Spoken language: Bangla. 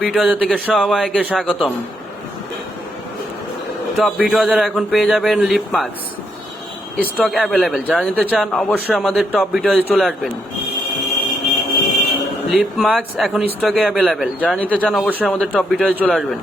বিটু বাজার থেকে সবাইকে স্বাগতম। টপ বিটু বাজারে এখন পেয়ে যাবেন লিপ মাস্ক, স্টক অ্যাভেলেবেল। যারা নিতে চান অবশ্যই আমাদের টপ বিটু বাজারে চলে আসবেন। লিপ মাস্ক এখন স্টকে অ্যাভেলেবেল, যারা নিতে চান অবশ্যই আমাদের টপ বিটু বাজারে চলে আসবেন।